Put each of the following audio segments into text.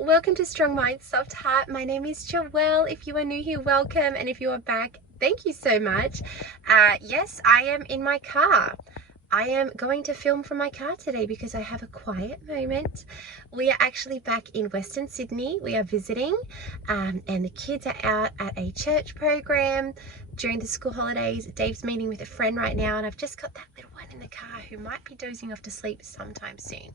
welcome to Strong Mind, Soft Heart. My name is Joelle. If you are new here, welcome, and if you are back, thank you so much. Yes, I am in my car. I am going to film from my car today because I have a quiet moment. We are actually back in Western Sydney. We are visiting, and the kids are out at a church program during the school holidays. Dave's meeting with a friend right now, and I've just got that little one in the car who might be dozing off to sleep sometime soon.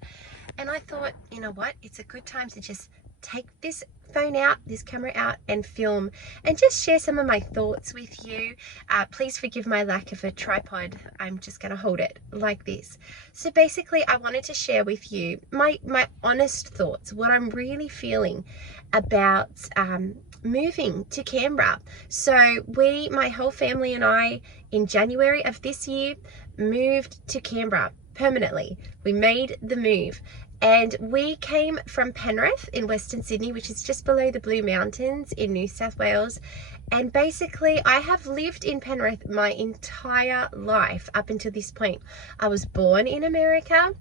And I thought, you know what, it's a good time to just take this phone out, this camera out, and film and just share some of my thoughts with you. Please forgive my lack of a tripod. I'm just going to hold it like this. So basically, I wanted to share with you my honest thoughts, what I'm really feeling about moving to Canberra. So my whole family and I, in January of this year, moved to Canberra permanently. We made the move. And we came from Penrith in Western Sydney, which is just below the Blue Mountains in New South Wales. And basically, I have lived in Penrith my entire life up until this point. I was born in America,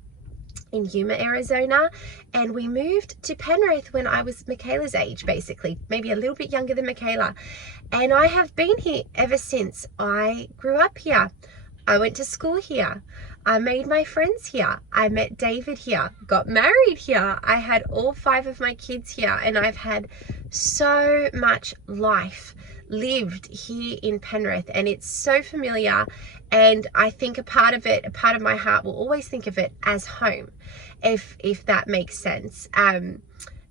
in Yuma, Arizona, and we moved to Penrith when I was Michaela's age, basically, maybe a little bit younger than Michaela. And I have been here ever since. I grew up here. I went to school here. I made my friends here. I met David here, got married here. I had all 5 of my kids here, and I've had so much life lived here in Penrith, and it's so familiar. And I think a part of my heart will always think of it as home, if that makes sense.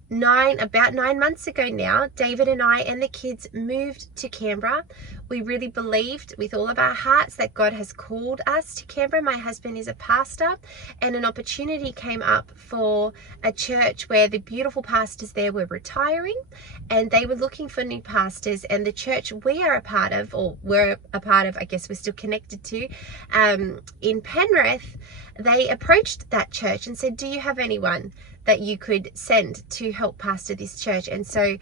About 9 months ago now, David and I and the kids moved to Canberra. We really believed with all of our hearts that God has called us to Canberra. My husband is a pastor, and an opportunity came up for a church where the beautiful pastors there were retiring, and they were looking for new pastors. And the church we are a part of, I guess we're still connected to, in Penrith, they approached that church and said, do you have anyone that you could send to help pastor this church? And so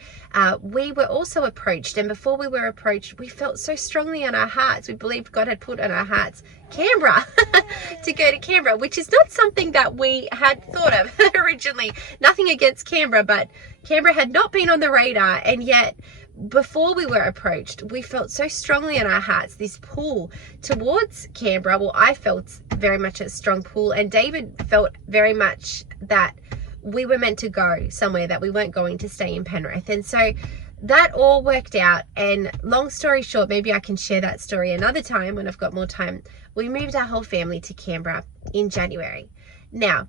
we were also approached, and before we were approached, we felt so strongly on our hearts. We believed God had put on our hearts Canberra, to go to Canberra, which is not something that we had thought of originally. Nothing against Canberra, but Canberra had not been on the radar. And yet, before we were approached, we felt so strongly in our hearts this pull towards Canberra. Well, I felt very much a strong pull, and David felt very much that we were meant to go somewhere, that we weren't going to stay in Penrith. And so that all worked out. And long story short, maybe I can share that story another time when I've got more time. We moved our whole family to Canberra in January. Now,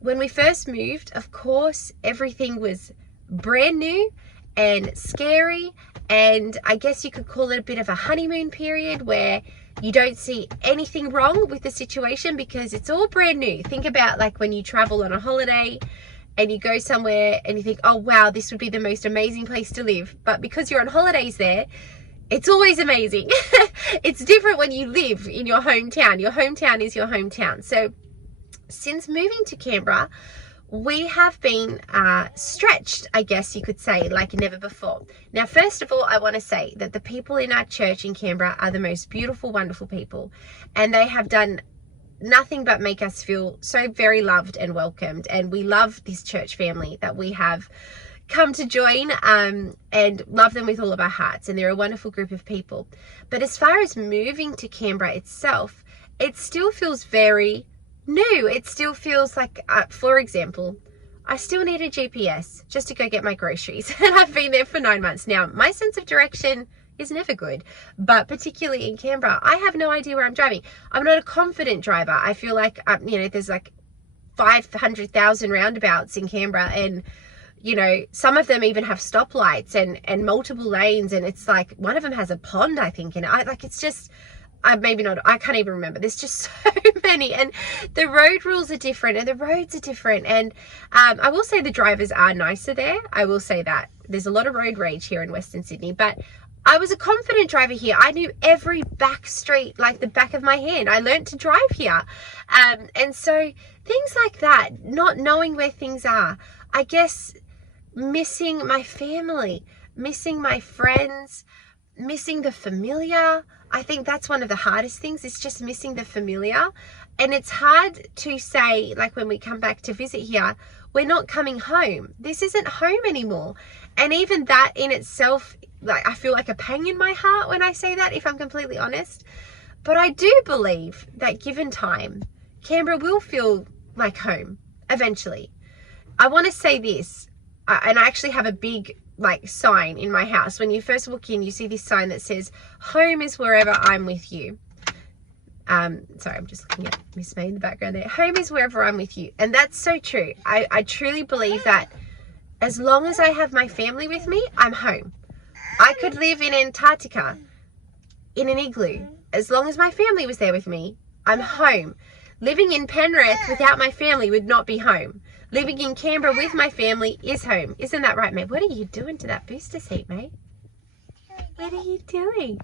when we first moved, of course, everything was brand new and scary. And I guess you could call it a bit of a honeymoon period where you don't see anything wrong with the situation because it's all brand new. Think about like when you travel on a holiday and you go somewhere and you think, oh wow, this would be the most amazing place to live. But because you're on holidays there, it's always amazing. It's different when you live in your hometown. Your hometown is your hometown. So since moving to Canberra, we have been stretched, I guess you could say, like never before. Now, first of all, I want to say that the people in our church in Canberra are the most beautiful, wonderful people. And they have done nothing but make us feel so very loved and welcomed. And we love this church family that we have come to join, and love them with all of our hearts. And they're a wonderful group of people. But as far as moving to Canberra itself, it still feels very new. It still feels like, for example, I still need a GPS just to go get my groceries. And I've been there for 9 months now. My sense of direction is never good, but particularly in Canberra, I have no idea where I'm driving. I'm not a confident driver. I feel like, there's like 500,000 roundabouts in Canberra, and some of them even have stoplights and multiple lanes, and it's like one of them has a pond, I think, and I can't even remember. There's just so many, and the road rules are different, and the roads are different. And I will say the drivers are nicer there. I will say that. There's a lot of road rage here in Western Sydney, but I was a confident driver here. I knew every back street like the back of my hand. I learned to drive here. And so things like that, not knowing where things are, I guess missing my family, missing my friends, missing the familiar. I think that's one of the hardest things, is just missing the familiar. And it's hard to say, like when we come back to visit here, we're not coming home. This isn't home anymore. And even that in itself, like, I feel like a pang in my heart when I say that, if I'm completely honest. But I do believe that given time, Canberra will feel like home eventually. I want to say this, and I actually have a big sign in my house. When you first walk in, you see this sign that says, home is wherever I'm with you. Sorry, I'm just looking at Miss May in the background there. Home is wherever I'm with you. And that's so true. I truly believe that as long as I have my family with me, I'm home. I could live in Antarctica in an igloo. As long as my family was there with me, I'm home. Living in Penrith without my family would not be home. Living in Canberra with my family is home. Isn't that right, May? What are you doing to that booster seat, May? What are you doing?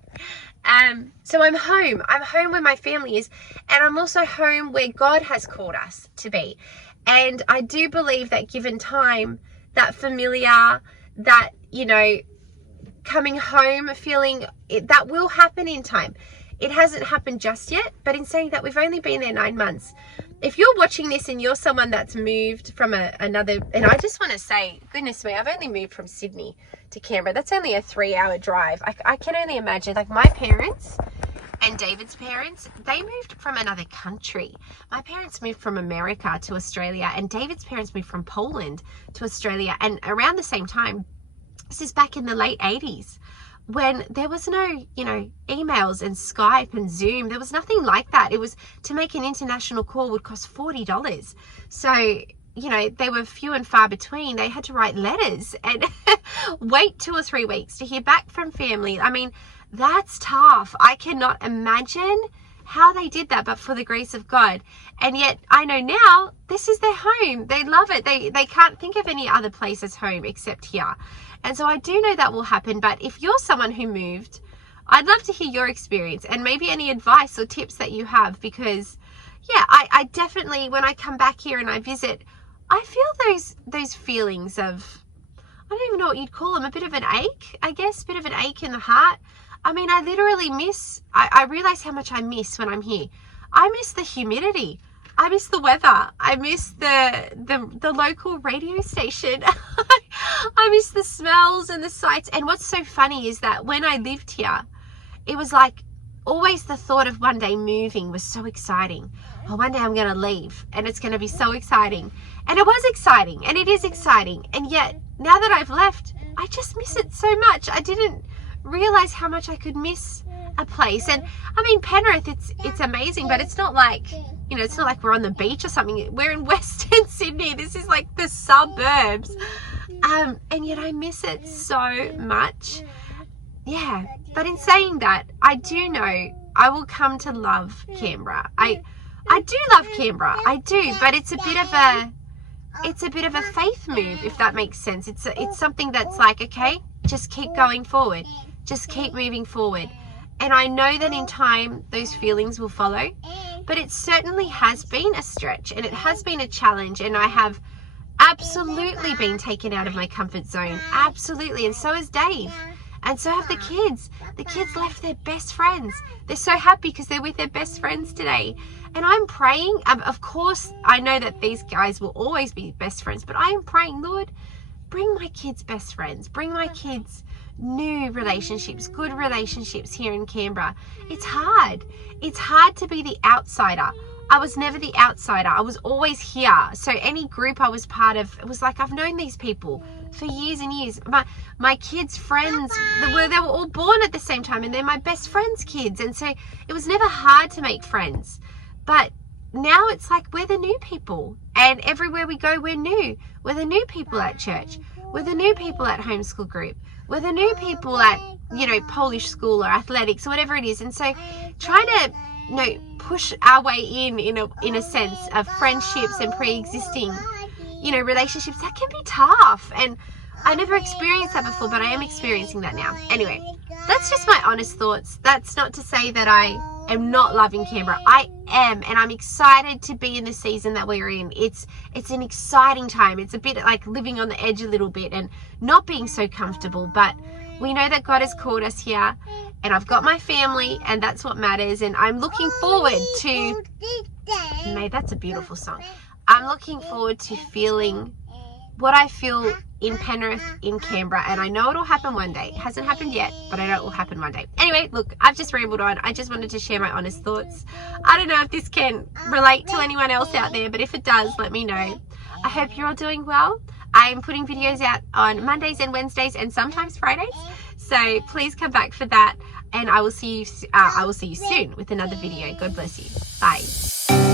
So I'm home. I'm home where my family is. And I'm also home where God has called us to be. And I do believe that given time, that familiar, that, coming home, feeling it, that will happen in time. It hasn't happened just yet, but in saying that, we've only been there 9 months. If you're watching this and you're someone that's moved from another, and I just want to say, goodness me, I've only moved from Sydney to Canberra. That's only a 3-hour drive. I can only imagine, my parents and David's parents, they moved from another country. My parents moved from America to Australia, and David's parents moved from Poland to Australia. And around the same time, this is back in the late 80s. When there was no, emails and Skype and Zoom. There was nothing like that. It was, to make an international call would cost $40. So, they were few and far between. They had to write letters and wait 2 or 3 weeks to hear back from family. I mean, that's tough. I cannot imagine how they did that, but for the grace of God. And yet I know now this is their home. They love it. They can't think of any other place as home except here. And so I do know that will happen. But if you're someone who moved, I'd love to hear your experience and maybe any advice or tips that you have, because I definitely, when I come back here and I visit, I feel those feelings of, I don't even know what you'd call them, a bit of an ache, I guess, a bit of an ache in the heart. I mean, I literally miss, I realize how much I miss when I'm here. I miss the humidity. I miss the weather. I miss the local radio station. I miss the smells and the sights. And what's so funny is that when I lived here, it was like always the thought of one day moving was so exciting. Oh, one day I'm going to leave and it's going to be so exciting. And it was exciting and it is exciting. And yet now that I've left, I just miss it so much. I didn't realize how much I could miss a place. And I mean, Penrith, it's amazing, but it's not like, it's not like we're on the beach or something. We're in Western Sydney. This is like the suburbs. And yet I miss it so much. Yeah. But in saying that, I do know I will come to love Canberra. I do love Canberra. I do, but it's a bit of a faith move, if that makes sense. It's something that's like, okay, just keep going forward. Just keep moving forward. And I know that in time, those feelings will follow. But it certainly has been a stretch and it has been a challenge. And I have absolutely been taken out of my comfort zone. Absolutely. And so has Dave. And so have the kids. The kids left their best friends. They're so happy because they're with their best friends today. And I'm praying. Of course, I know that these guys will always be best friends. But I am praying, Lord, bring my kids best friends. Bring my kids new relationships, good relationships here in Canberra. It's hard. It's hard to be the outsider. I was never the outsider. I was always here. So any group I was part of, it was like I've known these people for years and years. My kids' friends, they were all born at the same time and they're my best friends' kids. And so it was never hard to make friends. But now it's like we're the new people. And everywhere we go, we're new. We're the new people at church. We're the new people at homeschool group. We're the new people at, Polish school or athletics or whatever it is. And so trying to, push our way in a sense of friendships and pre-existing, relationships, that can be tough. And I never experienced that before, but I am experiencing that now. Anyway, that's just my honest thoughts. That's not to say that I am not loving Canberra. I am, and I'm excited to be in the season that we're in. It's an exciting time. It's a bit like living on the edge a little bit and not being so comfortable, but we know that God has called us here, and I've got my family, and that's what matters. And I'm looking forward to, May, that's a beautiful song. I'm looking forward to feeling what I feel in Penrith, in Canberra, and I know it'll happen one day. It hasn't happened yet, but I know it will happen one day. Anyway, look, I've just rambled on. I just wanted to share my honest thoughts. I don't know if this can relate to anyone else out there, but if it does, let me know. I hope you're all doing well. I'm putting videos out on Mondays and Wednesdays and sometimes Fridays, so please come back for that, and I will see you soon with another video. God bless you. Bye.